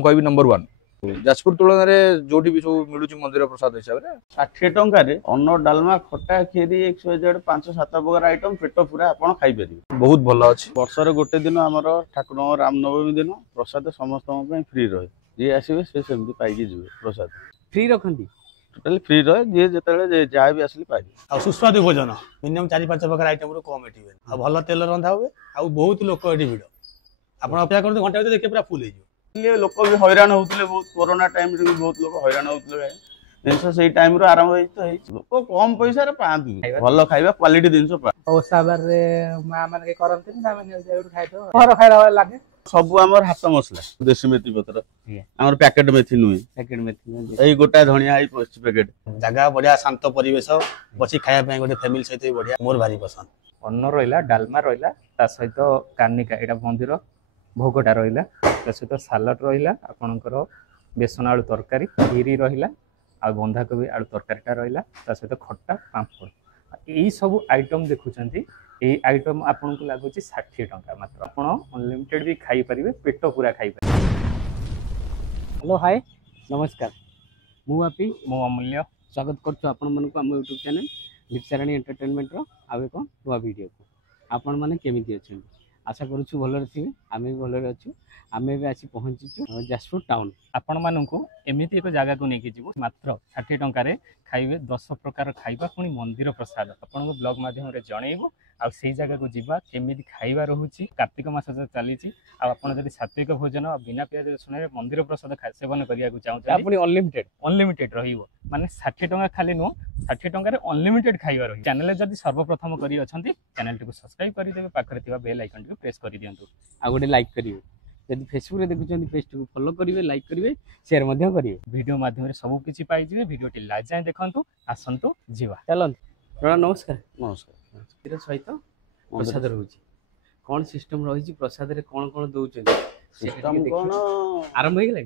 मु कहबी नंबर 1 जाजपुर तुलन में जो भी सब मिलूँ मंदिर प्रसाद हिसाब से 60 टंका अन्न डालमा खटा खीरी 5-7 प्रकार आइटम पेट पूरा आप खाई बहुत भल अच्छे वर्षर गोटे दिन आम ठाकुर रामनवमी दिन प्रसाद समस्त फ्री रहे जी आसवे से सेमती पाई जी प्रसाद फ्री रखती टोटाली फ्री रहे जी जो जहाँ भी आसिले पाए सुस्वादु भोजन मिनिमम 4-5 प्रकार आइटम कम ये भल तेल रंधा हुए आ बहुत लोक ये भिड़ आप अपेक्षा करते घंटा देखिए पूरा फुल हो लोक भी हैरान होते बहुत कोरोना टाइम भी बहुत लोग हैरान होते जिनस से टाइम रू आरंभ लोक कम पैसा पाती भल खाଇବା क्वालिटी जिनस ओसा बार मां माने खाइदो लगे सब आमर हाथ मसला देशी मेथी पत्र आमर पैकेट मेथी नुहे एई गोटा धनिया आई पैकेट जगह बढ़िया शांत परिवेश बसी खाया गोटे फैमिली सहित बढ़िया मोर भारी पसंद अन्न रहिला डालमा रहिला ता सहित कानिका एटा मंदिर भोगटा रहिला ता सहित सालाड रहिला आपनकर बेसन आलू तरकारी खीरी रहिला आ बंधाकोबी आलू तरकारीटा रहिला ता सहित खट्टा पांपड़ यही सब आइटम देखुचंती यही आइटम आपन को लागुच 60 टंका मात्र आप अनलिमिटेड भी खाई पारे पेट पूरा खाई पारे। हेलो हाय नमस्कार मु आपी मो अमूल्य स्वागत करछु आपण मन को हम यूट्यूब चैनल लिप्साराणी एंटरटेनमेंट रो आवे को नवा वीडियो को आपण माने केमिति अछि आशा करूछु भलरे थिबे आमे भी भलरे अछु आमे भी आसी पहुंचीछु जाजपुर टाउन आपण माननकु एमिति एक जगह को नेकी जीवो मात्र 60 टंका रे खाइबे 10 प्रकार खाइबा पुनी मंदिर प्रसाद आपण को ब्लॉग माध्यम रे जणैबो आ सेई जगह को जीवा केमिति खाइबा रहूची कार्तिक मास चलीची आ आपण जदी सात्विक भोजन बिना प्याज रसुन रे मंदिर प्रसाद सेवन करिया को चाहू आपण अनलिमिटेड रहिबो माने 60 टंका खाली नो 60 टंका रे अनलिमिटेड खाइबा रही चैनल जदी सर्वप्रथम करी अछंती चैनल को सब्सक्राइब करि देबे पाखरे थिबा बेल आइकन को प्रेस करि दियंतु आ गोटे लाइक करिवे यदि फेसबुक रे देखुछन पेज को फॉलो करिवे लाइक करिवे शेयर मध्य करिवे वीडियो माध्यम रे सब किछि पाई जिवे वीडियो टी लाइक जाय देखंतु आसंतु जीवा चलन रा नमस्कार मंदिर सहित प्रसाद रहउची कोन सिस्टम रहिची प्रसाद रे कोन कोन दउछन सिस्टम कोन आरंभ हो गेलै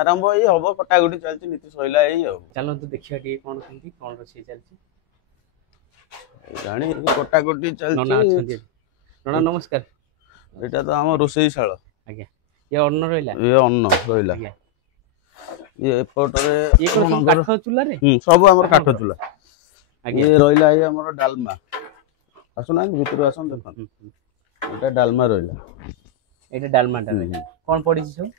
आरंभ ए हबो कटागुटी चलची नीति सहिला एई हो चलन तो देखिया टी कोन केंती कोन रसी चलची जानी कटागुटी चलची नना अछंती नना नमस्कार एटा तो हम रोसईशाल आज्ञा ये अन्न रहिला ये अन्न रहिला ये एपट रे ये कोन काठ चुला रे सब हमर काठ चुला ये रहिला ये हमर डालमा आसुना भितर आसन देखन एटा डालमा रहिला एटा डालमाटा रे कोन पड़ी छी सब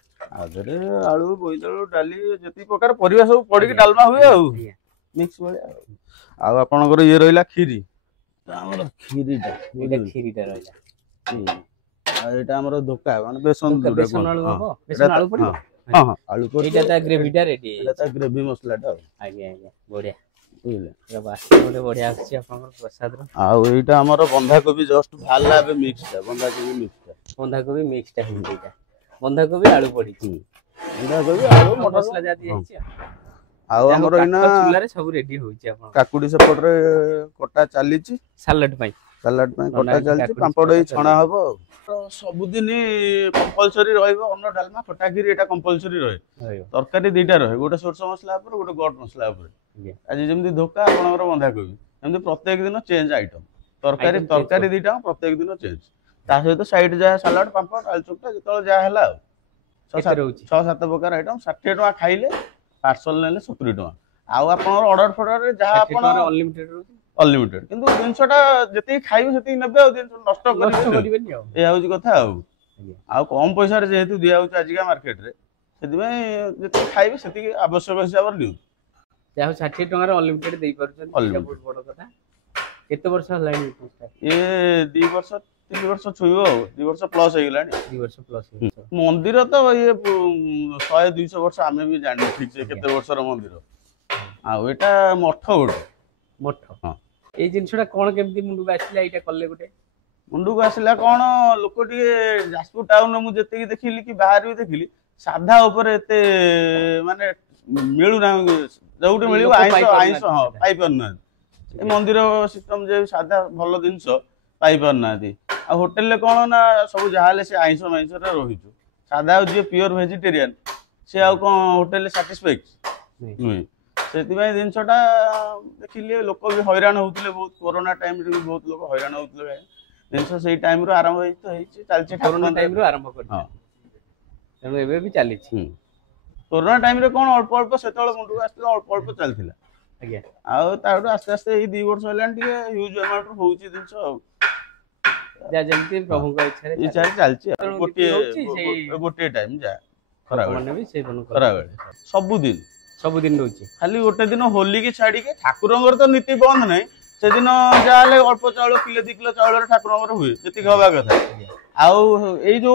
आजरे आलू बोइदळू डाली जति प्रकार परिवा सब पड़ी के डालमा हुए आ मिक्स भले आ आपनकर ये रहिला खीरी हमर खीरीटा एटा खीरीटा रहिला एटा हमर धोका माने बेसन आलू हो बेसन आलू पड़ी हां हां आलू पड़ी एटा ता ग्रेवीटा रेडी एटा ता ग्रेवी मसलाटा आज्ञा आज्ञा बढ़िया बुझले या बास्ता गोटे बढ़िया अछि आपन प्रसाद रो आ एटा हमर बंधा कोबी जस्ट भाला बे मिक्सटा बंधा कोबी मिक्सटा हिंदीटा बंधा कोबी आलू पड़ी बंधा कोबी आलू मसला जाती अछि आ हमर इना चुला रे सब रेडी होछि आपन काकुडी सेपट रे कटा चालीची सलाड पई कटा चालीची पांपड़ ई छणा हबो सब दिन कंपलसरी रहइबो अन्न डालमा खटा खीरी एटा कंपलसरी रहे तरकारी दीटा रहे गोटे सोरस मसला ऊपर गोटे गट मसला ऊपर आज जेमदी धोका आपनकर बंधा कोबी एमदी प्रत्येक दिन चेंज आइटम तरकारी दीटा प्रत्येक दिन चेंज ता सहित साइड जा सलाड पांपड़ आलू चोखा जतल जा हला 6-7 प्रकार आइटम 60 टका खाइले पार्सल नेले 70 टका आ आपनकर ऑर्डर फॉर्डर रे जहा आपन अनलिमिटेड किंतु जिनसटा जति खाइबे सेति नेबे आ जिनस नष्ट करिबेनी ए आउजी कथा आ कम पैसा रे जेहेतु दिया होछ आजिका मार्केट रे सेति में जति खाइबे सेति आवश्यक हिसाब रे लिउ या 60 टका रे अनलिमिटेड देई परछन बहुत बड़ कथा केते वर्ष हलानी ये 2 वर्ष 3 वर्ष छुइबो 2 वर्ष प्लस हे गेलानी 2 वर्ष प्लस मंदिर तो ये 100-200 वर्ष आमे भी जानि ठीक से केते वर्ष रो मंदिर आ एटा मठ हां ए जिनसटा कोन केमती मुंडू आसिला एटा कल्ले गुटे मुंडू आसिला कोन लोक टिके जाजपुर टाउन मु जते देखिली कि बाहर भी देखिली साधा ऊपर एते माने मिलु ना जोउटे मिलिबो आइसो हां पाई परना ए मंदिर सिस्टम जे साधा भलो जिंस पाई परना दी आ होटल ले कोन ना सब जहाले से आइसो माइसो रे रहिछु साधा जे प्योर वेजिटेरियन से आ कोन होटल ले सैटिस्फाइड नहीं सेति भाई जिनसटा देखिले लोक भी हैरान होउतले बहुत कोरोना टाइम रे भी बहुत लोक हैरान होउतले जिनस सेई टाइम रो आरंभ होई तो हेछि चलछि कोरोना टाइम रो आरंभ कर हां ତେଣୁ ଏବେ ବି ଚାଲିଛି। कोरोना टाइम रे कोन अल्प अल्प सेतବେଳେ मुंडू आस्ते अल्प अल्प चलथिला ଆଜ୍ଞା आउ ताडू आस्ते आस्ते एई 2 वर्ष हेलान टिके ह्यूज अमाउंट होउची दिनस ଯାହା ଯେମିତି ପ୍ରଭୁଙ୍କ ଇଚ୍ଛାରେ ई चाल चालची ତେଣୁ गोटे ହଉଛି ସେଇ गोटे टाइम जा खरा ଲୋକମାନେ ବି ସେଇ ଦିନ खरा सबुदिन ସବୁଦିନ ରହୁଛି। खाली गोटे दिन होली की छाड़ी के ठाकुरंगर तो नीति बंद नहीं से दिन जाले अल्प चाउल किलो 2 किलो चाउल ठाकुरंगर हुए जति हवा कथा आउ एई जो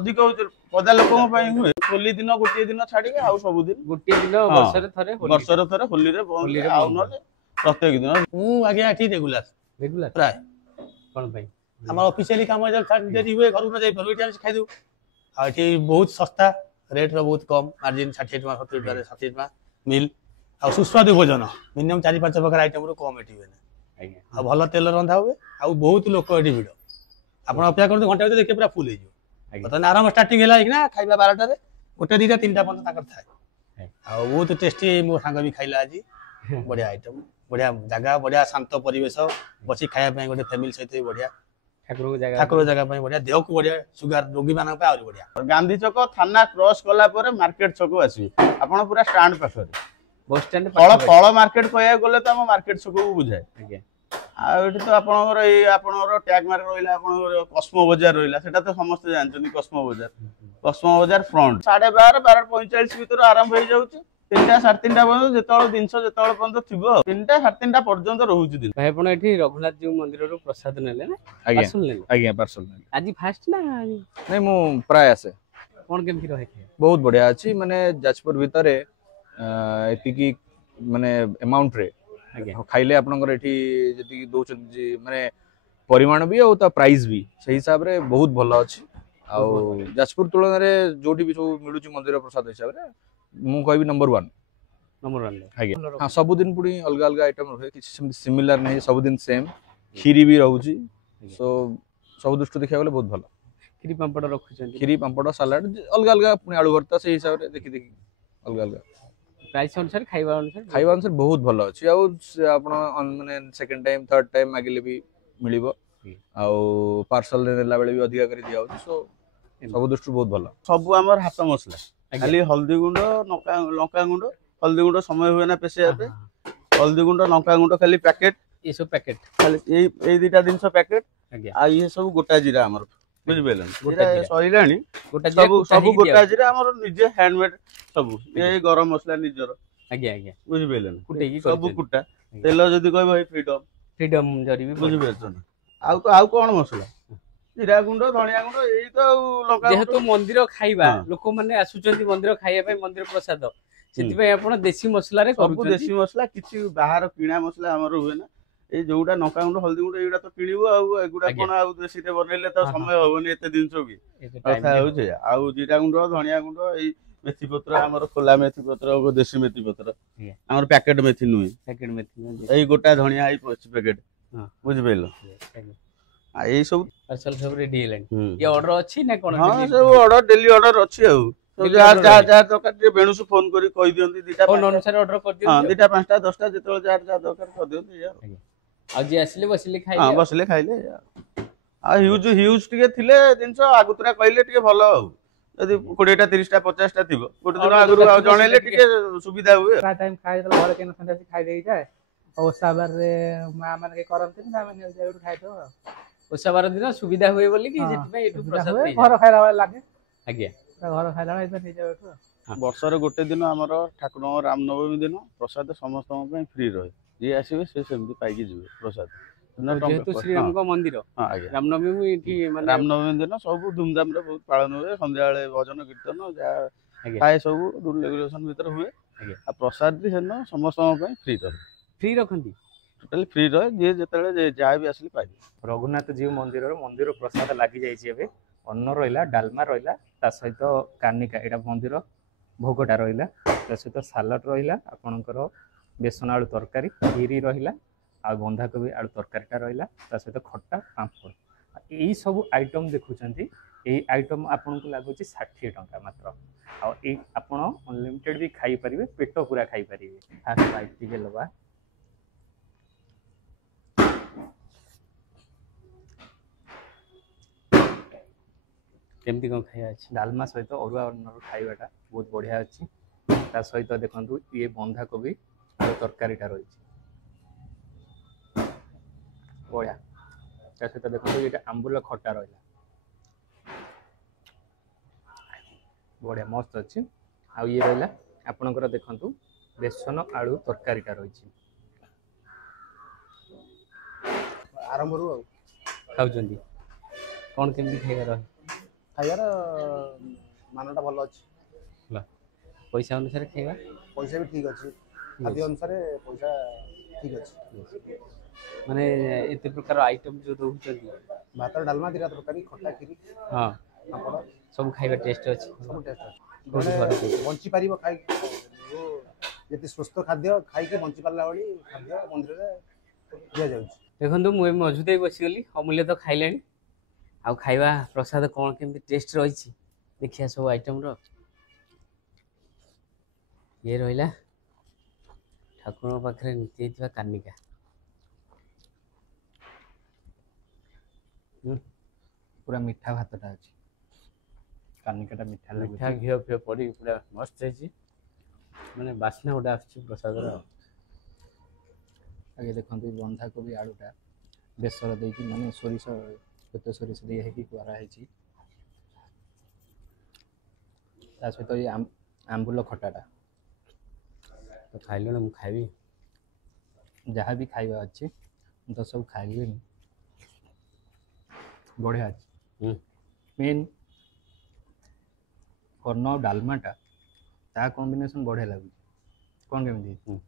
अधिक पदा लोकन पई हुए होली दिन गोटे दिन छाड़ी के आउ सब दिन ଗୋଟିଏ ଦିନ ବର୍ଷରେ ଥରେ ହୋଲି वर्षर थरे होली रे होली रे आउ बंद। न प्रत्येक दिन ମୁଁ ଆଜ୍ଞା ଏଠି ରେଗୁଲାର ରେଗୁଲାର ପ୍ରାୟ କ'ଣ ପାଇଁ? ଆମର ଅଫିସିଆଲି କାମ ଯଦି ହୁଏ ଘରକୁ ନ ଯାଇପାରୁ ଏଠି ଆମେ ଖାଇଦେଉ। ଆଉ ଏଠି ବହୁତ ଶସ୍ତା ରେଟ୍ର ବହୁତ କମ୍ ମାର୍ଜିନ୍ 60 ଟଙ୍କା 70 ଟଙ୍କାରେ 60 ଟଙ୍କା ମିଲ୍ ଆଉ ସୁସ୍ୱାଦୁ ଭୋଜନ ମିନିମମ୍ 4-5 ପ୍ରକାର ଆଇଟମରୁ କମ୍ ଏଠି ହୁଏ ନା। ଆଜ୍ଞା ଆଉ ଭଲ ତେଲ ରନ୍ଧା ହୁଏ ଆଉ ବହୁତ ଲୋକ ଏଠି ଭିଡ଼ ଆପଣ ଅପେକ୍ଷା କରନ୍ତୁ ଘଣ୍ଟା ଭିତରେ ଦେଖିବେ ପୁରା ଫୁଲ୍ ହେଇଯିବ। ଆଜ୍ଞା। ବର୍ତ୍ତମାନ ଆରମ୍ଭ ଷ୍ଟାର୍ଟିଂ ହେଲା ଏଇକିନା ଖାଇବା 12ଟାରେ 1, 2, 3ଟା ପର୍ଯ୍ୟନ୍ତ ତାଙ୍କର ଥାଏ ଆଉ ବହୁତ ଟେଷ୍ଟି ମୋ ସାଙ୍ଗ ବି ଖାଇଲା ଆଜି ବଢ଼ିଆ ଆଇଟମ୍ ବଢ଼ିଆ ଜାଗା ବଢ଼ିଆ ଶାନ୍ତ ପରିବେଶ ବସି ଖାଇବା ପାଇଁ ଗୋଟେ ଫ୍ୟାମିଲି ସହିତ ବି ବଢ଼ିଆ ଠାକୁରଙ୍କ ଜାଗା ଠାକୁର ଜାଗା ପାଇଁ ବଢ଼ିଆ ଦେହକୁ ବଢ଼ିଆ ସୁଗାର ରୋଗୀମାନଙ୍କ ପାଇଁ ଆହୁରି ବଢ଼ିଆ। गांधी चौक थाना क्रॉस कला पर मार्केट चौक आसी आपण पूरा स्टैंड पाखरे ବସ୍ ଷ୍ଟାଣ୍ଡ फल फल मार्केट कहया गले तो हम मार्केट चौक को बुझाए ଆଜ୍ଞା आ एठी तो आपनकर ए आपनकर टैग मार्क रहिला आपनकर कस्मो बाजार रहिला सेटा तो समस्त जानचनी कस्मो बाजार फ्रंट 12:30 12:45 भीतर आरंभ हो जाउची 3टा 3:30 पर्यंत जेतळ दिनस जेतळ पर्यंत थिबो 3टा 3:30 पर्यंत रहउची दिन ଭାଇ ଆପଣ ଏଠି ରଘୁନାଥ ଜୀଉ ମନ୍ଦିରରୁ ପ୍ରସାଦ ନେଲେ ନା ଆଜ୍ଞା ପାର୍ସଲ ନେଲେ ଆଜ୍ଞା ପାର୍ସଲ ଆଜି ଫାଷ୍ଟ ନା ନାଇଁ ମୁଁ ପ୍ରାୟ ଆସେ କ'ଣ କେମିତି ରହେ ଖାଇବା? ବହୁତ ବଢିଆ ଅଛି ମାନେ ଯାଜପୁର ଭିତରେ ଏତିକି ମାନେ ଆମାଉଣ୍ଟ ରେ ଆଜ୍ଞା ଖାଇଲେ ଆପଣଙ୍କର ଏଠି ଯେତିକି ଦଉଛନ୍ତି ମାନେ ପରିମାଣ ବି ଆଉ ତା ପ୍ରାଇସ୍ ବି ସେଇ ହିସାବରେ ବହୁତ ଭଲ ଅଛି ଆଉ ଯାଜପୁର ତୁଳନାରେ ଯୋଉଠି ବି ସବୁ ମିଳୁଛି ମନ୍ଦିର ପ୍ରସାଦ ହିସାବରେ ମୁଁ କହିବି ନମ୍ବର 1 ନମ୍ବର 1 ଆଜ୍ଞା ହଁ ସବୁଦିନ ପୁଣି ଅଲଗା ଅଲଗା ଆଇଟମ ରହେ କିଛି ସେମିତି ସିମିଲାର ନାହିଁ ସବୁଦିନ ସେମ୍ କ୍ଷୀରି ବି ରହୁଛି ସୋ ସବୁ ଦୃଷ୍ଟି ଦେଖିବାକୁ ଗଲେ ବହୁତ ଭଲ କ୍ଷୀରି ପାମ୍ପଡ଼ ରଖୁଛନ୍ତି କ୍ଷୀରି ପାମ୍ପଡ଼ ସାଲାଡ ଅଲଗା ଅଲଗା ପୁଣି ଆଳୁ ଭର୍ତ୍ତା ସେଇ ହିସାବରେ ଦେଖି ଅଲଗା ଅଲଗା ପ୍ରାଇସ୍ ଅନୁସାରେ ଖାଇବା ଅନୁସାରେ ବହୁତ ଭଲ ଅଛି ଆଉ ଆପଣ ମାନେ ସେକେଣ୍ଡ ଟାଇମ୍ ଥର୍ଡ ଟାଇମ୍ ମାଗିଲେ ବି ମିଳିବ ଆଉ ପାର୍ସଲରେ ନେଲା ବେଳେ ବି ଅଧିକା କରି ଦିଆହଉଛି ସୋ ସବୁ ଦୃଷ୍ଟିରୁ ବହୁତ ଭଲ सब हमर हाथ मसला खाली हल्दी गुंड लंका गुंड हल्दी गुंड समय हुए ना पेसे पे हल्दी गुंड लंका गुंड खाली पैकेट ये सब पैकेट खाली ए दुटा जिंस पैकेट आज्ञा आ ये सब गोटा जीरा हमर बुझिबेलन गोटा जीरा जीरा। सहिलानी गोटा सब गोटा जीरा हमर निजे हैंडमेड सब ये गरम मसला निजर आज्ञा आज्ञा बुझिबेलन कुटेकी सब करछन। कुटा तेल जदी कहबो भाई फ्रीडम फ्रीडम जरी भी बुझिबेलन आउ कोन मसला जीरा गुंड धनिया गुंड एई तो लंका जेहेतु मंदिर खाइबा हाँ। लोक माने आसुचंती मंदिर खाइया ପାଇଁ मंदिर प्रसाद सेति ପାଇଁ आपण देसी मसला रे सब करूचंती देसी मसला किछि बाहर किणा मसला हमर हुए ना ए जोउडा नका गुंड हल्दी गुंड एगुडा तो किणिबो आ एगुडा आज्ञा। कोन आ देसी रे बनैले तो हाँ, समय होबनी एते दिनसो भी एते କଥା टाइम ହଉଛି ଆଉ ଜିରା ଗୁଣ୍ଡ ଧନିଆ ଗୁଣ୍ଡ ଏଇ मेथी पत्र ଆମର ଖୋଲା मेथी पत्र देसी मेथी पत्र ଆଜ୍ଞା। ଆମର ପ୍ୟାକେଟ मेथी ନୁହେଁ पैकेट में ଏଇ ଗୋଟା ଧନିଆ ଏଇ ପ୍ୟାକେଟ ହଁ। ବୁଝିପାରିଲ ଆଉ ଏଇ ସବୁ पार्सल सब रेडी हेलानी ये ऑर्डर अछि ना कोन ହଁ ସବୁ ଅର୍ଡର ଡେଲି ଅର୍ଡର ଅଛି ଆଉ ସବୁ Daily ଯାହା order ଯାହା ଅଛି। ଯାହା दरकार ଟିକେ ବେଣୁସୁ ଫୋନ କରି କହି ଦିଅନ୍ତି ଦିଟା फोन ପାଞ୍ଚଟା अनुसार ऑर्डर कर ହଁ दियो ଦିଟା ପାଞ୍ଚଟା 10ଟା ଯେତେବେଳେ ଯାହା ଯାହା ଦରକାର କରି ଦିଅନ୍ତି ଏଇଆ ଆଉ। आज आसिले बसिले खाइ ହଁ ବସିଲେ ଖାଇଲେ ଏଇଆ ଆଉ ହ୍ୟୁଜ ଟିକେ ଥିଲେ ଜିନିଷ ଆଗୁତୁରା କହିଲେ ଟିକେ ଭଲ ଆଉ ଯଦି 20ଟା 30ଟା 50ଟା ଥିବ ଗୋଟେ ଦିନ Order ଆଗରୁ ଆଉ ଥିବ ଜଣେଇଲେ ସେଟା ଟିକେ ସୁବିଧା ହୁଏ ପ୍ରାୟ ଟାଇମ୍ ଖାଇଦେଲେ ଘରେ କେହି ନଥାନ୍ତି ଆସି ଖାଇ ଦେଇକି ଯାଏ ଆଉ ଓଷା ବାରରେ ମା ମାନେ କେହି କରନ୍ତିନି ଆମେ ନେଇ ଯାଇ ଖାଇଦେଉ ଆଉ ओसा बार दिन सुविधा हुए बोली कि हाँ, सेति ପାଇଁ एटु ସୁବିଧା प्रसाद ହୁଏ, ନେଇ ଘର ଖାଇଲା ବେଳେ ଲାଗେ आज्ञा ଘର ଖାଇଲା ବେଳେ ଏଇଥିପାଇଁ ନେଇଯାଉ ଏଠୁ ଆଉ ବର୍ଷରେ ଗୋଟେ ଦିନ ଆମର ଠାକୁରଙ୍କ ରାମନବମୀ ଦିନ ପ୍ରସାଦ ସମସ୍ତଙ୍କ ପାଇଁ ଫ୍ରି ରହେ ଯିଏ ଆସିବେ ସେ ସେମିତି पाइकी ଯିବେ ପ୍ରସାଦ जेहेतु श्री राम को मंदिर ହଁ ଆଜ୍ଞା रामनवमी एठी माने ରାମନବମୀ ଦିନ ସବୁ ଧୁମଧାମ ରେ ବହୁତ ପାଳନ ହୁଏ ସନ୍ଧ୍ୟାବେଳେ ଭଜନ କୀର୍ତ୍ତନ ଯାହା ଆଜ୍ଞା। ଥାଏ ସବୁ ରୁଲ ରେଗୁଲେସନ ଭିତରେ ହୁଏ ଆଜ୍ଞା। ଆଉ ପ୍ରସାଦ ବି ସେଦିନ ସମସ୍ତଙ୍କ ପାଇଁ ଫ୍ରି ରହେ फ्री रखंती ଟୋଟାଲି ଫ୍ରି ରହେ ଯିଏ ଯେତେବେଳେ ଯାହା ବି ଆସିଲେ ପାଇବେ ରଘୁନାଥ ଜୀଉ ମନ୍ଦିର ପ୍ରସାଦ ଲାଗି ଯାଇଛି ଏବେ ଅନ୍ନ ରହିଲା ଡାଲମା ରହିଲା ତା ସହିତ କାନିକା ଏଇଟା ମନ୍ଦିର ଭୋଗଟା ରହିଲା ତା ସହିତ ସାଲାଡ ରହିଲା ଆପଣଙ୍କର ବେସନ ଆଳୁ ତରକାରୀ କ୍ଷୀରି ରହିଲା ଆଉ ବନ୍ଧାକୋବି ଆଳୁ ତରକାରୀଟା ରହିଲା ତା ସହିତ ଖଟା ପାମ୍ପଡ଼ ଏଇ ସବୁ ଆଇଟମ୍ ଦେଖୁଛନ୍ତି ଏଇ ଆଇଟମ୍ ଆପଣଙ୍କୁ ଲାଗୁଛି 60 ଟଙ୍କା ମାତ୍ର ଆଉ ଏଇ ଆପଣ ଅନଲିମିଟେଡ୍ ବି ଖାଇପାରିବେ ପେଟ ପୁରା ଖାଇପାରିବେ ଫାଷ୍ଟ ବାଇଟ୍ ଟିକେ ଲବା କେମିତି କ'ଣ ଖାଇବା ଅଛି? ଡାଲମା ସହିତ ଅରୁଆ ଅନ୍ନର ଖାଇବାଟା ବହୁତ ବଢ଼ିଆ ଅଛି। ତା ସହିତ ଦେଖନ୍ତୁ ଇଏ ବନ୍ଧାକୋବି ଆଳୁ ତରକାରୀଟା ରହିଛି ବଢ଼ିଆ। ତା ସହିତ ଦେଖନ୍ତୁ ଏଇଟା ଆମ୍ବୁଲ ଖଟା ରହିଲା ବଢ଼ିଆ ମସ୍ତ ଅଛି। ଆଉ ଇଏ ରହିଲା ଆପଣଙ୍କର ଦେଖନ୍ତୁ ବେସନ ଆଳୁ ତରକାରୀଟା ରହିଛି। ଆରମ୍ଭରୁ ଆଉ ଖାଉଛନ୍ତି କ'ଣ କେମିତି ଖାଇବା ରହେ? ଖାଇବାର ମାନଟା ଭଲ ଅଛି, ପଇସା ଅନୁସାରେ ଖାଇବା ପଇସା ବି ଠିକ୍ ଅଛି, ଖାଦ୍ୟ ଅନୁସାରେ ପଇସା ଠିକ୍ ଅଛି। ମାନେ ଏତେ ପ୍ରକାର ଆଇଟମ୍ ଯେଉଁ ଦେଉଛନ୍ତି, ଭାତ ଡାଲମା ଦିଟା ତରକାରୀ ଖଟା କ୍ଷୀରି ହଁ ପାମ୍ପଡ଼ ସବୁ ଖାଇବା ଟେଷ୍ଟ ଅଛି। ସବୁ ଟେଷ୍ଟ ଅଛି। କୋଉଠି ଜଣେ ଘର କୋଉଠି? ବଞ୍ଚିପାରିବ ଖାଇକି, ଯେତେ ସୁସ୍ଥ ଖାଦ୍ୟ ଖାଇକି ବଞ୍ଚିପାରିଲା ଭଳି ଖାଦ୍ୟ ମନ୍ଦିରରେ ଦିଆଯାଉଛି। ଦେଖନ୍ତୁ ମୁଁ ଏ ମଜୁଦ ହେଇ ବସିଗଲି, ଅମୂଲ୍ୟ ତ ଖାଇଲାଣି। ଆଉ ଖାଇବା ପ୍ରସାଦ କ'ଣ କେମିତି ଟେଷ୍ଟ ରହିଛି ଦେଖିବା ସବୁ ଆଇଟମ୍ର। ଇଏ ରହିଲା ଠାକୁରଙ୍କ ପାଖରେ ନୀତି ହେଇଥିବା କାନିକା। ପୁରା ମିଠା ଭାତଟା ଅଛି, କାନିକାଟା ମିଠା ଲାଗୁଛି। ମିଠା ଘିଅ ଫିଅ ପଡ଼ିକି ପୁରା ମସ୍ତ ହେଇଛି, ମାନେ ବାସ୍ନା ଗୋଟେ ଆସୁଛି ପ୍ରସାଦର। ଆଗେ ଦେଖନ୍ତୁ ଏଇ ବନ୍ଧାକୋବି ଆଳୁଟା ବେସର ଦେଇକି ମାନେ ସୋରିଷ ଶ୍ଵେତ ସୋରିଷ ଦେଇ ହେଇକି କରାହେଇଛି। ତା ସହିତ ଏଇ ଆମ୍ବୁଲ ଖଟାଟା ତ ଖାଇଲୁଣି, ମୁଁ ଖାଇବି। ଯାହା ବି ଖାଇବା ଅଛି ମୁଁ ତ ସବୁ ଖାଇଲିଣି, ବଢ଼ିଆ ଅଛି। ମେନ୍ ଅନ୍ନ ଆଉ ଡାଲମାଟା ତା କମ୍ବିନେସନ୍ ବଢ଼ିଆ ଲାଗୁଛି। କ'ଣ କେମିତି ହେଇଛି?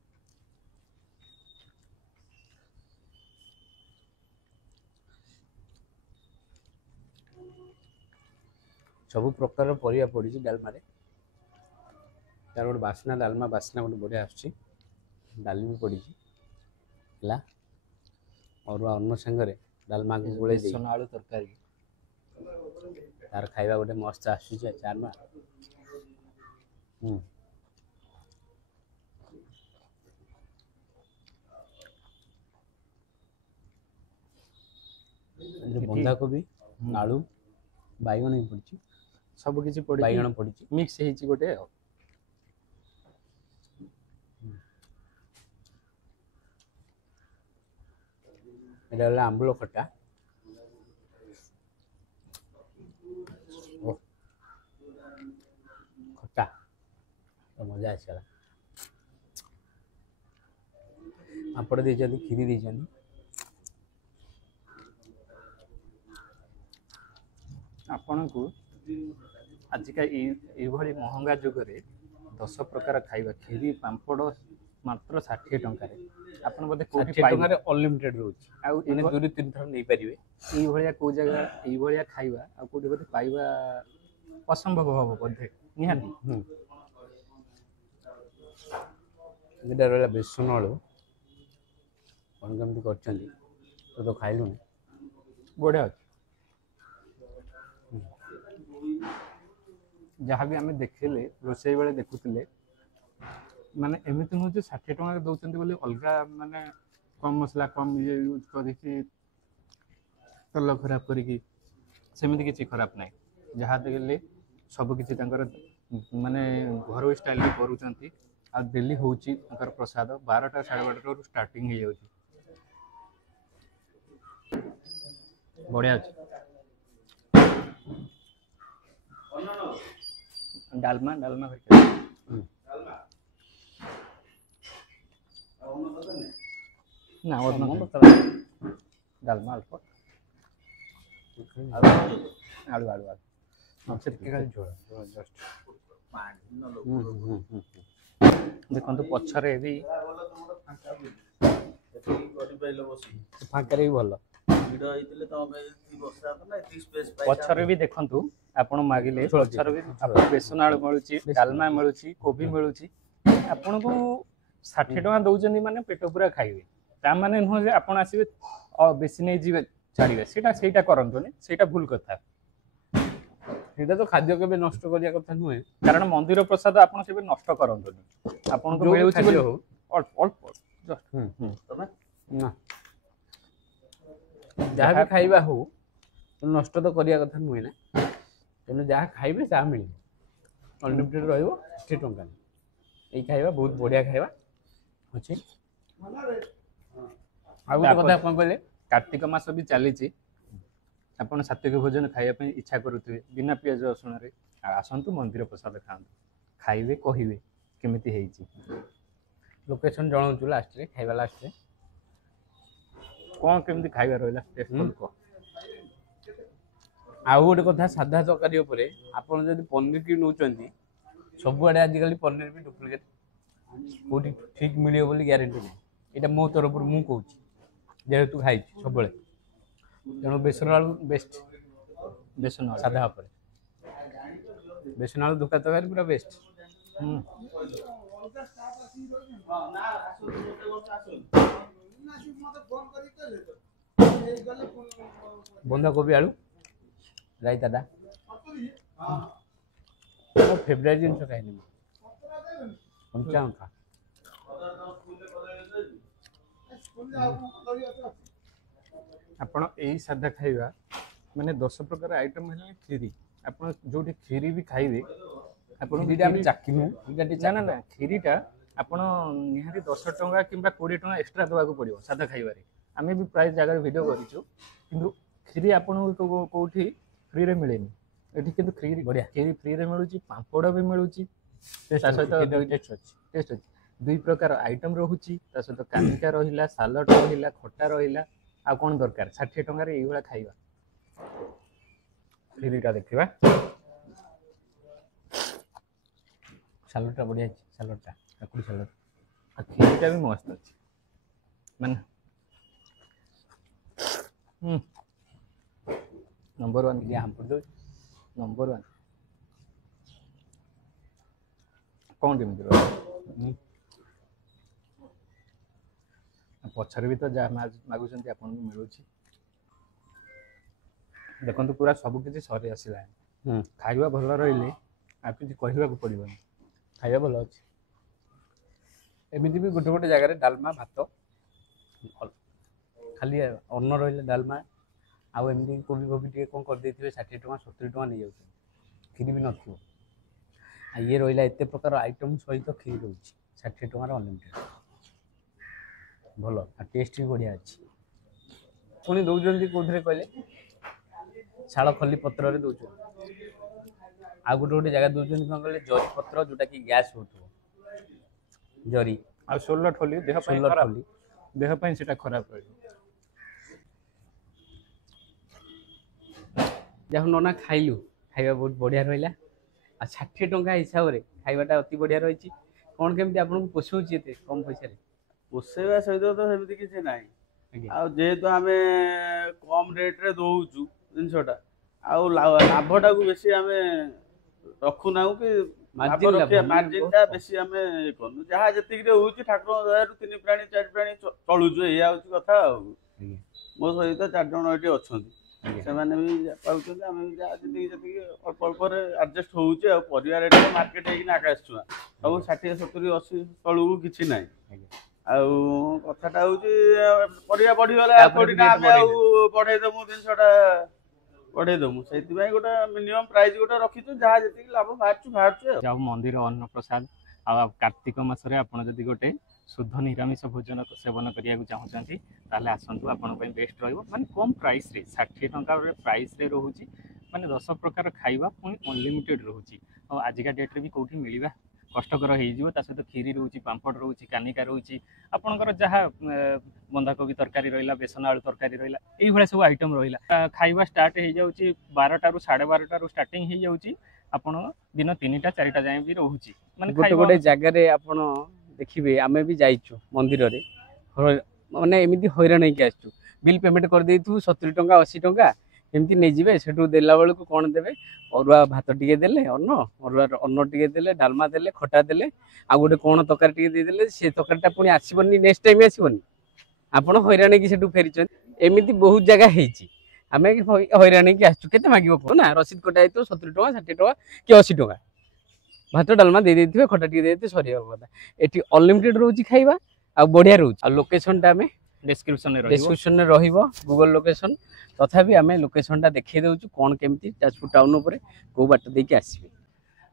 ସବୁ ପ୍ରକାର ପରିବା ପଡ଼ିଛି ଡାଲମାରେ, ତାର ଗୋଟେ ବାସ୍ନା, ଡାଲମା ବାସ୍ନା ଗୋଟେ ବଢ଼ିଆ ଆସୁଛି। ଡାଲି ବି ପଡ଼ିଛି ହେଲା, ଅରୁଆ ଅନ୍ନ ସାଙ୍ଗରେ ଡାଲମାକୁ ଗୋଳେଇ ଦେଇ ବେସନ ଆଳୁ ତରକାରୀ ତାର ଖାଇବା ଗୋଟେ ମସ୍ତ ଆସୁଛି। ଚାରମା ବନ୍ଧାକୋବି ଆଳୁ ବାଇଗଣ ବି ପଡ଼ିଛି, ସବୁ କିଛି ପଡ଼ିଛି, ବାଇଗଣ ପଡ଼ିଛି, ମିକ୍ସ ହେଇଛି ଗୋଟେ ଆଉ। এটা হলো আম্বুল খটা। খটা মজা ଆସିଗଲା। ପାମ୍ପଡ଼ ଦେଇଛନ୍ତି, କ୍ଷୀରି ଦେଇଛନ୍ତି। ଆପଣଙ୍କୁ ଆଜିକା ଏଇଭଳି ମହଙ୍ଗା ଯୁଗରେ 10 ପ୍ରକାର ଖାଇବା, କ୍ଷୀରି ପାମ୍ପଡ଼ ମାତ୍ର 60 ଟଙ୍କାରେ ଆପଣ ବୋଧେ କୋଉଠି 60 ଟଙ୍କାରେ ଅନଲିମିଟେଡ୍ ରହୁଛି, ଆଉ ମାନେ 2-3 ଥର ନେଇପାରିବେ। ଏଇଭଳିଆ କୋଉ ଜାଗା ଏଇଭଳିଆ ଖାଇବା ଆଉ କୋଉଠି ବୋଧେ ପାଇବା ଅସମ୍ଭବ ହବ ବୋଧେ, ନିହାତି। ଏଇଟା ରହିଲା ବେସନ ଆଳୁ, କ'ଣ କେମିତି କରିଛନ୍ତି ତ ଖାଇଲୁଣି, ବଢ଼ିଆ ଅଛି। ଯାହା ବି ଆମେ ଦେଖିଲେ ରୋଷେଇ ବେଳେ ଦେଖୁଥିଲେ, ମାନେ ଏମିତି ନୁହେଁ ଯେ 60 ଟଙ୍କାରେ ଦେଉଛନ୍ତି ବୋଲି ଅଲଗା ମାନେ କମ୍ ମସଲା କମ୍ ଇଏ ୟୁଜ୍ କରିକି ତେଲ ଖରାପ କରିକି, ସେମିତି କିଛି ଖରାପ ନାହିଁ। ଯାହା ଦେଖିଲେ ସବୁକିଛି ତାଙ୍କର ମାନେ ଘରୋଇ ଷ୍ଟାଇଲରେ କରୁଛନ୍ତି। ଆଉ ଡେଲି ହେଉଛି ତାଙ୍କର ପ୍ରସାଦ 12ଟା 12:30ରୁ ଷ୍ଟାର୍ଟିଂ ହେଇଯାଉଛି। ବଢ଼ିଆ ଅଛି। ଡାଲମା ନା ଅନ୍ନ ଡାଲମା ଅଳ୍ପ, ଆଳୁ ଆଳୁ ଆଳୁ ସେତିକି ଖାଲି ଝୋଳ ଜଷ୍ଟ। ଦେଖନ୍ତୁ ପଛରେ ବି ଫାଙ୍କାରେ ବି ଭଲ, ପଛରେ ବି ଦେଖନ୍ତୁ ଆପଣ ମାଗିଲେ ପଛରେ ବି ଆପଣଙ୍କୁ ବେସନ ଆଳୁ ମିଳୁଛି, ଡାଲମା ମିଳୁଛି, କୋବି ମିଳୁଛି। ଆପଣଙ୍କୁ 60 ଟଙ୍କା ଦଉଛନ୍ତି ମାନେ ପେଟ ପୁରା ଖାଇବେ। ତା ମାନେ ନୁହଁ ଯେ ଆପଣ ଆସିବେ ବେଶୀ ନେଇଯିବେ ଛାଡ଼ିବେ, ସେଇଟା କରନ୍ତୁନି, ସେଇଟା ଭୁଲ କଥା। ସେଇଟା ତ ଖାଦ୍ୟ କେବେ ନଷ୍ଟ କରିବା କଥା ନୁହେଁ, କାରଣ ମନ୍ଦିର ପ୍ରସାଦ ଆପଣ କେବେ ନଷ୍ଟ କରନ୍ତୁନି। ଆପଣଙ୍କୁ ମିଳୁଛି ବୋଲି ଅଳ୍ପ ଅଳ୍ପ ଯାହା ବି ଖାଇବା ହଉ ନଷ୍ଟ ତ କରିବା କଥା ନୁହେଁ ନା। ତେଣୁ ଯାହା ଖାଇବେ ତାହା ମିଳିବ ଅନଲିମିଟେଡ୍ ରହିବ 60 ଟଙ୍କା। ଏଇ ଖାଇବା ବହୁତ ବଢ଼ିଆ ଖାଇବା ଅଛି। ଆଉ ଗୋଟେ କଥା କ'ଣ କହିଲେ କାର୍ତ୍ତିକ ମାସ ବି ଚାଲିଛି ଆପଣ ସାତ୍ଵିକ ଭୋଜନ ଖାଇବା ପାଇଁ ଇଚ୍ଛା କରୁଥିବେ ବିନା ପିଆଜ ରସୁଣରେ ଆସନ୍ତୁ ମନ୍ଦିର ପ୍ରସାଦ ଖାଆନ୍ତୁ ଖାଇବେ କହିବେ କେମିତି ହେଇଛି। ଲୋକେସନ୍ ଜଣାଉଛୁ ଲାଷ୍ଟରେ ଖାଇବା ଲାଷ୍ଟରେ କ'ଣ କେମିତି ଖାଇବା ରହିଲା କହ। ଆଉ ଗୋଟେ କଥା ସାଧା ତରକାରୀ ଉପରେ ଆପଣ ଯଦି ପନିର କି ନେଉଛନ୍ତି ସବୁଆଡ଼େ ଆଜିକାଲି ପନିର ବି ଡୁପ୍ଲିକେଟ୍ କେଉଁଠି ଠିକ୍ ମିଳିବ ବୋଲି ଗ୍ୟାରେଣ୍ଟି ନାହିଁ। ଏଇଟା ମୋ ତରଫରୁ ମୁଁ କହୁଛି ଯେହେତୁ ଖାଇଛି ସବୁବେଳେ। ତେଣୁ ବେସନ ଆଳୁ ବେଷ୍ଟ ବେସନ ସାଧା ଉପରେ ବେସନ ଆଳୁ ଧୋକା ତରକାରୀ ପୁରା ବେଷ୍ଟ। ବନ୍ଧାକୋବି ଆଳୁ ରାଇତାଟା ମୋ ଫେଭରାଇଟ୍ ଜିନିଷ ଖାଇନି ମୁଁ କଞ୍ଚା ଲଙ୍କା। ଆପଣ ଏଇ ସାଧା ଖାଇବା ମାନେ 10 ପ୍ରକାର ଆଇଟମ୍ ହେଲେ କ୍ଷୀରି ଆପଣ ଯୋଉଠି କ୍ଷୀରି ବି ଖାଇବେ ଆପଣ ଆମେ ଚାଖିନୁ ନା କ୍ଷୀରିଟା ଆପଣ ନିହାତି 10 ଟଙ୍କା କିମ୍ବା 20 ଟଙ୍କା ଏକ୍ସଟ୍ରା ଦେବାକୁ ପଡ଼ିବ ସାଧା ଖାଇବାରେ। ଆମେ ବି ପ୍ରାୟ ଜାଗାରେ ଭିଡ଼ିଓ କରିଛୁ କିନ୍ତୁ କ୍ଷୀରି ଆପଣଙ୍କୁ କେଉଁଠି ଫ୍ରିରେ ମିଳେନି ଏଠି କିନ୍ତୁ କ୍ଷୀରି ବଢ଼ିଆ କ୍ଷୀରି ଫ୍ରିରେ ମିଳୁଛି ପାମ୍ପଡ଼ ବି ମିଳୁଛି ତା ସହିତ ଟେଷ୍ଟ ଅଛି 2 ପ୍ରକାର ଆଇଟମ୍ ରହୁଛି ତା ସହିତ କାନିକା ରହିଲା ସାଲଡ଼ ରହିଲା ଖଟା ରହିଲା ଆଉ କ'ଣ ଦରକାର 60 ଟଙ୍କାରେ ଏଇଭଳିଆ ଖାଇବା। କ୍ଷୀରିଟା ଦେଖିବା ସାଲଡ଼ଟା ବଢ଼ିଆ ଅଛି ସାଲଡ଼ଟା କାକୁଡ଼ି ସାଲଡ଼ ଆଉ କ୍ଷୀରିଟା ବି ମସ୍ତ ଅଛି ମାନେ ନମ୍ବର 1 ଟିକେ ହାମ୍ପୁଡ଼ି ଦେଉଛି ନମ୍ବର 1 କ'ଣ କେମିତି ରହିବ ପଛରେ ବି ତ ଯାହା ମାଗୁଛନ୍ତି ଆପଣଙ୍କୁ ମିଳୁଛି। ଦେଖନ୍ତୁ ପୁରା ସବୁ କିଛି ସରି ଆସିଲାଣି ଖାଇବା ଭଲ ରହିଲେ ଆଉ କିଛି କହିବାକୁ ପଡ଼ିବନି ଖାଇବା ଭଲ ଅଛି। ଏମିତି ବି ଗୋଟେ ଗୋଟେ ଜାଗାରେ ଡାଲମା ଭାତ ଖାଲି ଅନ୍ନ ରହିଲେ ଡାଲମା ଆଉ ଏମିତି କୋବି ଫୋବି ଟିକେ କ'ଣ କରିଦେଇଥିବେ 60 ଟଙ୍କା 70 ଟଙ୍କା ନେଇଯାଉଛନ୍ତି କ୍ଷୀରି ବି ନଥିବ। ଆଉ ଇଏ ରହିଲା ଏତେ ପ୍ରକାର ଆଇଟମ୍ ସହିତ କ୍ଷୀରି ରହୁଛି 60 ଟଙ୍କାର ଅନଲିମିଟେଡ୍ ଭଲ ଆଉ ଟେଷ୍ଟ ବି ବଢ଼ିଆ ଅଛି। ପୁଣି ଦେଉଛନ୍ତି କେଉଁଥିରେ କହିଲେ ଶାଳ ଖଲି ପତ୍ରରେ ଦେଉଛନ୍ତି ଆଉ ଗୋଟେ ଗୋଟେ ଜାଗା ଦେଉଛନ୍ତି କ'ଣ କହିଲେ ଜରି ପତ୍ର ଯେଉଁଟାକି ଗ୍ୟାସ୍ ହେଉଥିବ ଜରି ଆଉ ସୋଲ ଠୋଲି ଦେହ ପାଇଁ ଖରାପ ଦେହ ପାଇଁ ସେଟା ଖରାପ ରହିବ। ଯାହା ନନା ଖାଇଲୁ ଖାଇବା ବହୁତ ବଢ଼ିଆ ରହିଲା ଆଉ 60 ଟଙ୍କା ହିସାବରେ ଖାଇବାଟା ଅତି ବଢ଼ିଆ ରହିଛି। କ'ଣ କେମିତି ଆପଣଙ୍କୁ ପୋଷଉଛି ଏତେ କମ୍ ପଇସାରେ? ପୋଷେଇବା ସହିତ ତ ସେମିତି କିଛି ନାହିଁ ଆଉ ଯେହେତୁ ଆମେ କମ୍ ରେଟ୍ରେ ଦେଉଛୁ ଜିନିଷଟା ଆଉ ଲାଭଟାକୁ ବେଶୀ ଆମେ ରଖୁନାହୁଁ କି ମାର୍ଜିନଟା ବେଶୀ ଆମେ ଇଏ କରୁନୁ ଯାହା ଯେତିକିରେ ହେଉଛି ଠାକୁରଙ୍କ ଦୟାରୁ 3 ପ୍ରାଣୀ 4 ପ୍ରାଣୀ ଚଳୁଛୁ ଏଇଆ ହେଉଛି କଥା ଆଉ। ମୋ ସହିତ 4 ଜଣ ଏଠି ଅଛନ୍ତି ସେମାନେ ବି ପାଉଛନ୍ତି ଆମେ ବି ଯାହା ଯେତିକି ଅଳ୍ପ ଅଳ୍ପରେ ଆଡ଼ଜଷ୍ଟ ହେଉଛି ଆଉ ପରିବା ରେଟ୍ ମାର୍କେଟ ହେଇକିନା ଆକାଶ ଛୁଆଁ ସବୁ 60 70 80 ତଳକୁ କିଛି ନାହିଁ। ଆଉ କଥାଟା ହେଉଛି ପରିବା ବଢ଼ିଗଲେ ଆମେ ଆଉ ବଢ଼େଇଦେବୁ ଜିନିଷଟା ବଢ଼େଇଦେବୁ ସେଇଥିପାଇଁ ଗୋଟେ ମିନିମମ୍ ପ୍ରାଇସ୍ ଗୋଟେ ରଖିଛୁ ଯାହା ଯେତିକି ଲାଭ ବାହାରୁଛୁ ଯାଉ ମନ୍ଦିର ଅନ୍ନପ୍ରସାଦ ଆଉ କାର୍ତ୍ତିକ ମାସରେ ଆପଣ ଯଦି ଗୋଟେ ଶୁଦ୍ଧ ନିରାମିଷ ଭୋଜନ ସେବନ କରିବାକୁ ଚାହୁଁଛନ୍ତି ତାହେଲେ ଆସନ୍ତୁ ଆପଣଙ୍କ ପାଇଁ ବେଷ୍ଟ ରହିବ ମାନେ କମ୍ ପ୍ରାଇସ୍ରେ 60 ଟଙ୍କାରେ ପ୍ରାଇସ୍ରେ ରହୁଛି ମାନେ 10 ପ୍ରକାର ଖାଇବା ପୁଣି ଅନଲିମିଟେଡ୍ ରହୁଛି ଆଉ ଆଜିକା ଡେଟ୍ରେ ବି କେଉଁଠି ମିଳିବା କଷ୍ଟକର ହେଇଯିବ। ତା ସହିତ କ୍ଷୀରି ରହୁଛି ପାମ୍ପଡ଼ ରହୁଛି କାନିକା ରହୁଛି ଆପଣଙ୍କର ଯାହା ବନ୍ଧାକୋବି ତରକାରୀ ରହିଲା ବେସନ ଆଳୁ ତରକାରୀ ରହିଲା ଏଇଭଳିଆ ସବୁ ଆଇଟମ୍ ରହିଲା ଖାଇବା ଷ୍ଟାର୍ଟ ହେଇଯାଉଛି 12ଟାରୁ 12:30ରୁ ଷ୍ଟାର୍ଟିଂ ହେଇଯାଉଛି ଆପଣ ଦିନ 3ଟା 4ଟା ଯାଏଁ ବି ରହୁଛି ମାନେ ଗୋଟେ ଗୋଟେ ଜାଗାରେ ଆପଣ ଦେଖିବେ ଆମେ ବି ଯାଇଛୁ ମନ୍ଦିରରେ ମାନେ ଏମିତି ହଇରାଣ ହେଇକି ଆସିଛୁ ବିଲ୍ ପେମେଣ୍ଟ କରିଦେଇଥିବୁ 70 ଟଙ୍କା 80 ଟଙ୍କା ଏମିତି ନେଇଯିବେ ସେଠୁ ଦେଲା ବେଳକୁ କ'ଣ ଦେବେ ଅରୁଆ ଭାତ ଟିକେ ଦେଲେ ଅନ୍ନ ଟିକେ ଦେଲେ ଡାଲମା ଦେଲେ ଖଟା ଦେଲେ ଆଉ ଗୋଟେ କ'ଣ ତରକାରୀ ଟିକେ ଦେଇଦେଲେ ସେ ତରକାରୀଟା ପୁଣି ଆସିବନି ନେକ୍ସଟ ଟାଇମ୍ ଆସିବନି ଆପଣ ହଇରାଣ ହେଇକି ସେଠୁ ଫେରିଛନ୍ତି। ଏମିତି ବହୁତ ଜାଗା ହେଇଛି ଆମେ ହଇରାଣ ହେଇକି ଆସିଛୁ କେତେ ମାଗିବ ନା ରସିଦ କଟା ହେଇଥିବ 70 ଟଙ୍କା 60 ଟଙ୍କା କି 80 ଟଙ୍କା ଭାତ ଡାଲମା ଦେଇଦେଇଥିବେ ଖଟା ଟିକେ ଦେଇଦେଇଥିବେ ସରିବା କଥା। ଏଠି ଅନଲିମିଟେଡ୍ ରହୁଛି ଖାଇବା ଆଉ ବଢ଼ିଆ ରହୁଛି ଆଉ ଲୋକେସନଟା ଆମେ description ରେ ରହିବ डिस्क्रिप्शन रे रहिबो गूगल लोकेशन तथापि आमे लोकेशनटा देखै दउछु कोन केमती जाजपुर टाउन ऊपर को बाट देके आसीबे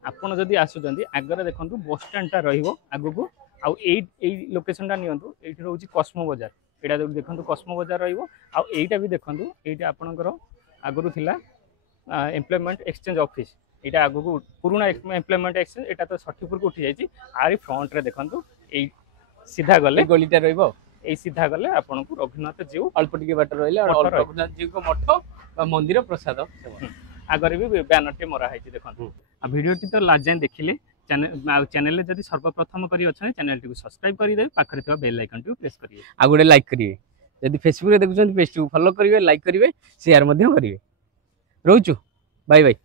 ଆପଣ ଯଦି ଆସୁଛନ୍ତି ଆଗରେ ଦେଖନ୍ତୁ ବସ୍ ଷ୍ଟାଣ୍ଡଟା ରହିବ ଆଗକୁ ଆଉ ଏଇ ଲୋକେସନଟା ନିଅନ୍ତୁ ଏଇଠି ରହୁଛି କସ୍ମୋ ବଜାର ଏଇଟା ଯଦି ଦେଖନ୍ତୁ କସ୍ମୋ ବଜାର ରହିବ ଆଉ ଏଇଟା ବି ଦେଖନ୍ତୁ ଏଇଟା ଆପଣଙ୍କର ଆଗରୁ ଥିଲା ଏମ୍ପ୍ଲୟମେଣ୍ଟ ଏକ୍ସଚେଞ୍ଜ ଅଫିସ ଏଇଟା ଆଗକୁ ପୁରୁଣା ଏମ୍ପ୍ଲୟମେଣ୍ଟ ଏକ୍ସଚେଞ୍ଜ ଏଇଟା ତ ଷଠିପୁରକୁ ଉଠି ଯାଇଛି ଆରି ଫ୍ରଣ୍ଟରେ ଦେଖନ୍ତୁ ଏଇ ସିଧା ଗଲେ गलिटा रहिबो ଏଇ ସିଧା ଗଲେ ଆପଣଙ୍କୁ ରଘୁନାଥ ଜୀଉ अल्प टिके बाट रहिला मठ रहिबो। रघुनाथ जी को मठ बा मंदिर प्रसाद आगरे भी ब्यानरटे मरा है देखो आ भिडियोटी तो लास्ट जाए देखिले चैनल रे जदि सर्वप्रथम करी अछि चैनल टी को सब्सक्राइब करि दे पाखरे तो बेल आइकन टी प्रेस करिवे आ गुडे लाइक करिवे यदि फेसबुक रे देखुछन पेज को फॉलो करिवे लाइक करिवे शेयर मध्य करिवे रहउछु बाय बाय।